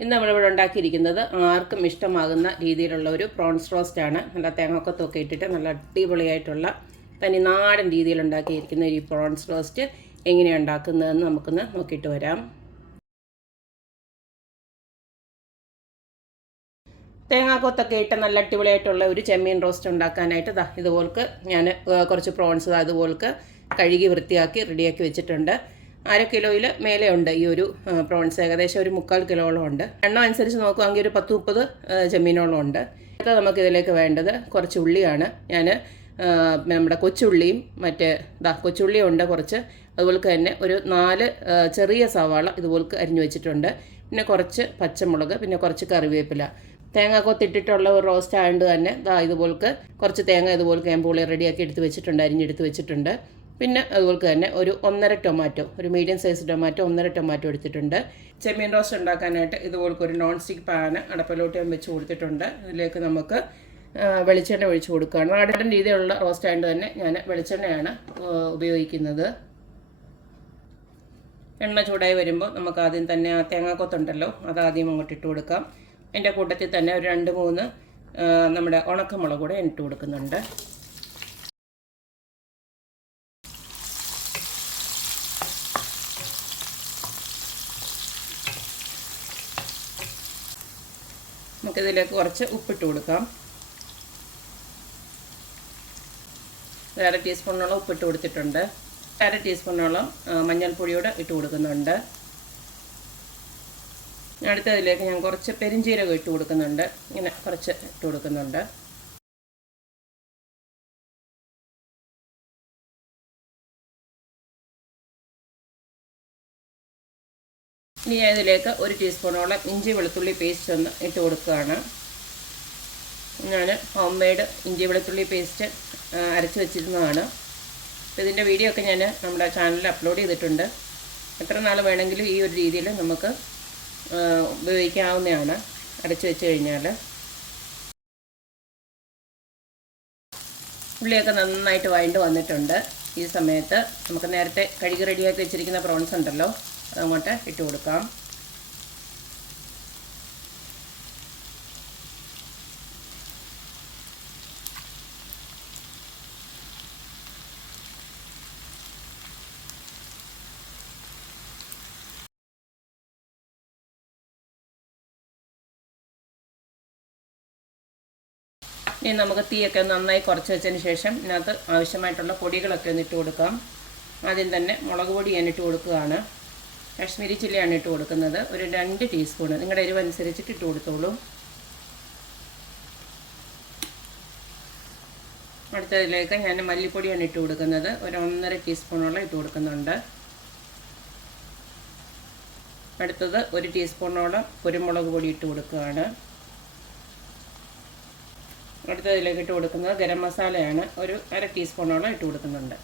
ഇന്ന് നമ്മളിവിടെ ഉണ്ടാക്കിയിരിക്കുന്നത് ആർക്കും ഇഷ്ടമാകുന്ന രീതിയിലുള്ള ഒരു പ്രോൺസ് റോസ്റ്റ് ആണ്. നല്ല തേങ്ങക്കൊത്തൊക്കെ ഇട്ടിട്ട് നല്ല അടിപൊളിയായിട്ടുള്ള തനി നാടൻ രീതിയിൽ ഉണ്ടാക്കിയിരിക്കുന്ന ഈ പ്രോൺസ് റോസ്റ്റ് എങ്ങനെയാണ് ഉണ്ടാക്കുന്നതെന്ന് നമുക്കൊന്ന് നോക്കിയിട്ട് വരാം. തേങ്ങാക്കൊത്തൊക്കെ ഇട്ട് നല്ല അടിപൊളിയായിട്ടുള്ള ഒരു ചെമ്മീൻ റോസ്റ്റ് ഉണ്ടാക്കാനായിട്ട് ഇതാ ഇതുപോലെ ഞാൻ കുറച്ച് പ്രോൺസ് ദാ ഇതുപോൾക്ക് കഴുകി വൃത്തിയാക്കി റെഡിയാക്കി വെച്ചിട്ടുണ്ട്. അര കിലോയിൽ മേലെ ഉണ്ട് ഈ ഒരു പ്രോൺസ്. ഏകദേശം ഒരു മുക്കാൽ കിലോളം ഉണ്ട്. എണ്ണം അനുസരിച്ച് നോക്കുവാണെങ്കിൽ ഒരു പത്ത് മുപ്പത് ചെമ്മീനോളം ഉണ്ട്. അടുത്ത നമുക്ക് ഇതിലേക്ക് വേണ്ടത് കുറച്ച് ഉള്ളിയാണ്. ഞാൻ നമ്മുടെ കൊച്ചുള്ളിയും മറ്റേ ദാ കൊച്ചുള്ളിയും ഉണ്ട് കുറച്ച്. അതുപോലെ തന്നെ ഒരു നാല് ചെറിയ സവാള ഇതുപോലെ അരിഞ്ഞു വെച്ചിട്ടുണ്ട്. പിന്നെ കുറച്ച് പച്ചമുളക് പിന്നെ കുറച്ച് കറിവേപ്പില. തേങ്ങ കൊത്തിട്ടിട്ടുള്ള ഒരു റോസ്റ്റ് ആയതുകൊണ്ട് തന്നെ ദാ ഇതുപോലെ കുറച്ച് തേങ്ങ ഇതുപോലെ ഞാൻ റെഡിയാക്കി എടുത്ത് വെച്ചിട്ടുണ്ട് അരിഞ്ഞെടുത്ത് വെച്ചിട്ടുണ്ട്. പിന്നെ അതുപോലെ തന്നെ ഒരു ഒന്നര ടൊമാറ്റോ ഒരു മീഡിയം സൈസ് ടൊമാറ്റോ ഒന്നര ടൊമാറ്റോ എടുത്തിട്ടുണ്ട്. ചെമ്മീൻ റോസ്റ്റ് ഉണ്ടാക്കാനായിട്ട് ഇതുപോലെ ഒരു നോൺ സ്റ്റിക്ക് പാന് അടപ്പിലോട്ട് ഞാൻ വെച്ച് കൊടുത്തിട്ടുണ്ട്. ഇതിലേക്ക് നമുക്ക് വെളിച്ചെണ്ണ ഒഴിച്ച് കൊടുക്കുകയാണ്. നാടൻ രീതിയിലുള്ള റോസ്റ്റ് ആയതുകൊണ്ട് തന്നെ ഞാൻ വെളിച്ചെണ്ണയാണ് ഉപയോഗിക്കുന്നത്. എണ്ണ ചൂടായി വരുമ്പോൾ നമുക്ക് ആദ്യം തന്നെ ആ തേങ്ങാക്കൊത്തുണ്ടല്ലോ അത് ആദ്യം അങ്ങോട്ട് ഇട്ട് കൊടുക്കാം. എന്റെ കൂട്ടത്തിൽ തന്നെ ഒരു രണ്ട് മൂന്ന് നമ്മുടെ ഉണക്കമുളക് കൂടെ ഇട്ട് കൊടുക്കുന്നുണ്ട്. നമുക്കിതിലേക്ക് കുറച്ച് ഉപ്പിട്ട് കൊടുക്കാം. അര ടീസ്പൂണോളം ഉപ്പിട്ട് കൊടുത്തിട്ടുണ്ട്. അര ടീസ്പൂണോളം മഞ്ഞൾപ്പൊടിയോടെ ഇട്ട് കൊടുക്കുന്നുണ്ട്. അടുത്തതിലേക്ക് ഞാൻ കുറച്ച് പെരിഞ്ചീരകം ഇട്ട് കൊടുക്കുന്നുണ്ട്. ഇങ്ങനെ കുറച്ച് ഇട്ട് കൊടുക്കുന്നുണ്ട്. ഇനി ഞാൻ ഇതിലേക്ക് ഒരു ടീസ്പൂണോളം ഇഞ്ചി വെളുത്തുള്ളി പേസ്റ്റ് ഒന്ന് ഇട്ട് കൊടുക്കുകയാണ്. ഞാൻ ഹോം മെയ്ഡ് ഇഞ്ചി വെളുത്തുള്ളി പേസ്റ്റ് അരച്ച് വെച്ചിരുന്നതാണ്. അപ്പോൾ ഇതിന്റെ വീഡിയോ ഒക്കെ ഞാൻ നമ്മുടെ ചാനലിൽ അപ്ലോഡ് ചെയ്തിട്ടുണ്ട്. എത്ര നാൾ വേണമെങ്കിലും ഈ ഒരു രീതിയിൽ നമുക്ക് ഉപയോഗിക്കാവുന്നതാണ് അരച്ച് വെച്ച് കഴിഞ്ഞാൽ ഉള്ളിയൊക്കെ നന്നായിട്ട് വഴണ്ട് വന്നിട്ടുണ്ട്. ഈ സമയത്ത് നമുക്ക് നേരത്തെ കഴുകി റെഡിയാക്കി വെച്ചിരിക്കുന്ന പ്രോൺസ് ഉണ്ടല്ലോ അതങ്ങോട്ട് ഇട്ട് കൊടുക്കാം. ഇനി നമുക്ക് തീയൊക്കെ നന്നായി കുറച്ച് വെച്ചതിന് ശേഷം ഇതിനകത്ത് ആവശ്യമായിട്ടുള്ള പൊടികളൊക്കെ ഒന്ന് ഇട്ട് കൊടുക്കാം. ആദ്യം തന്നെ മുളക് പൊടി ഞാൻ ഇട്ട് കൊടുക്കുകയാണ്. കാശ്മീരി ചില്ലിയാണ് ഇട്ട് കൊടുക്കുന്നത്. ഒരു രണ്ട് ടീസ്പൂൺ നിങ്ങളുടെ എരിവ് അനുസരിച്ചിട്ട് ഇട്ട് കൊടുത്തോളൂ. അടുത്തതിലേക്ക് ഞാൻ മല്ലിപ്പൊടിയാണ് ഇട്ട് കൊടുക്കുന്നത്. ഒരു ഒന്നര ടീസ്പൂണോളം ഇട്ട് കൊടുക്കുന്നുണ്ട്. അടുത്തത് ഒരു ടീസ്പൂണോളം കുരുമുളക് പൊടി ഇട്ട് കൊടുക്കുകയാണ്. അടുത്തതിലേക്ക് ഇട്ട് കൊടുക്കുന്നത് ഗരം മസാലയാണ്. ഒരു അര ടീസ്പൂണോളം ഇട്ട് കൊടുക്കുന്നുണ്ട്.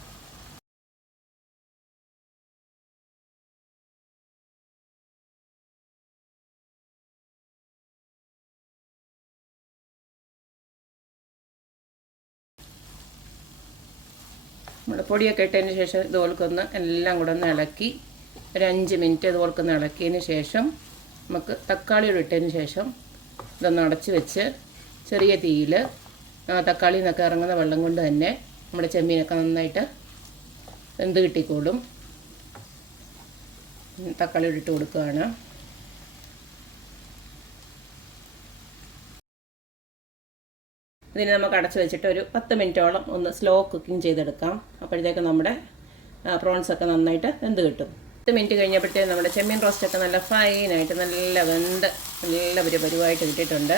നമ്മൾ പൊടിയൊക്കെ ഇട്ടതിന് ശേഷം ഇതുപോൽക്കൊന്ന് എല്ലാം കൂടെ ഒന്ന് ഇളക്കി ഒരു അഞ്ച് മിനിറ്റ് ഇതുപോൽക്കൊന്ന് ഇളക്കിയതിന് ശേഷം നമുക്ക് തക്കാളിയോട് ഇട്ടതിന് ശേഷം ഇതൊന്ന് അടച്ച് വെച്ച് ചെറിയ തീയിൽ തക്കാളി നിന്നൊക്കെ ഇറങ്ങുന്ന വെള്ളം കൊണ്ട് തന്നെ നമ്മുടെ ചെമ്മീനൊക്കെ നന്നായിട്ട് വെന്ത് കിട്ടിക്കോളും. തക്കാളി ഇട്ട് കൊടുക്കുകയാണ് ഇതിന് നമുക്ക് അടച്ചു വെച്ചിട്ട് ഒരു പത്ത് മിനിറ്റോളം ഒന്ന് സ്ലോ കുക്കിംഗ് ചെയ്തെടുക്കാം. അപ്പോഴത്തേക്ക് നമ്മുടെ പ്രോൺസ് ഒക്കെ നന്നായിട്ട് വെന്ത് കിട്ടും. പത്ത് മിനിറ്റ് കഴിഞ്ഞപ്പോഴത്തേക്കും നമ്മുടെ ചെമ്മീൻ റോസ്റ്റൊക്കെ നല്ല ഫൈനായിട്ട് നല്ല വെന്ത് നല്ല ഒരു പരുവായിട്ട് കിട്ടിയിട്ടുണ്ട്.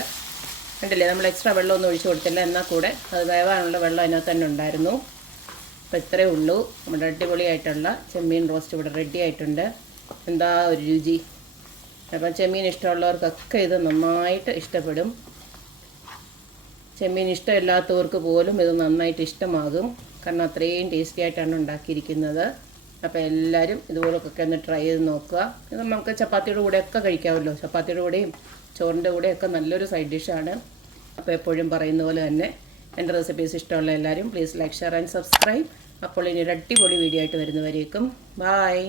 കണ്ടില്ലേ? നമ്മൾ എക്സ്ട്രാ വെള്ളമൊന്നും ഒഴിച്ചു കൊടുത്തില്ല. എന്നാൽ കൂടെ? അത് വേവാനുള്ള വെള്ളം അതിനകത്ത് തന്നെ ഉണ്ടായിരുന്നു. അപ്പോൾ ഇത്രയേ ഉള്ളൂ. നമ്മുടെ അടിപൊളിയായിട്ടുള്ള ചെമ്മീൻ റോസ്റ്റ് ഇവിടെ റെഡി ആയിട്ടുണ്ട്. എന്താ ഒരു രുചി? അപ്പം ചെമ്മീൻ ഇഷ്ടമുള്ളവർക്കൊക്കെ ഇത് നന്നായിട്ട് ഇഷ്ടപ്പെടും. ചെമ്മീൻ ഇഷ്ടമില്ലാത്തവർക്ക് പോലും ഇത് നന്നായിട്ട് ഇഷ്ടമാകും. കാരണം അത്രയും ടേസ്റ്റി ആയിട്ടാണ് ഉണ്ടാക്കിയിരിക്കുന്നത്. അപ്പോൾ എല്ലാവരും ഇതുപോലൊക്കെ ഒന്ന് ട്രൈ ചെയ്ത് നോക്കുക. ഇത് നമുക്ക് ചപ്പാത്തിയുടെ കൂടെയൊക്കെ കഴിക്കാമല്ലോ. ചപ്പാത്തിയുടെ കൂടെയും ചോറിന്റെ കൂടെയൊക്കെ നല്ലൊരു സൈഡ് ഡിഷാണ് അപ്പോൾ എപ്പോഴും പറയുന്ന പോലെ തന്നെ എന്റെ റെസിപ്പീസ് ഇഷ്ടമുള്ള എല്ലാവരും please like share and subscribe അപ്പോൾ ഇനി ഒരു അടിപൊളി വീഡിയോ ആയിട്ട് വരുന്നവരേക്കും. ബായ്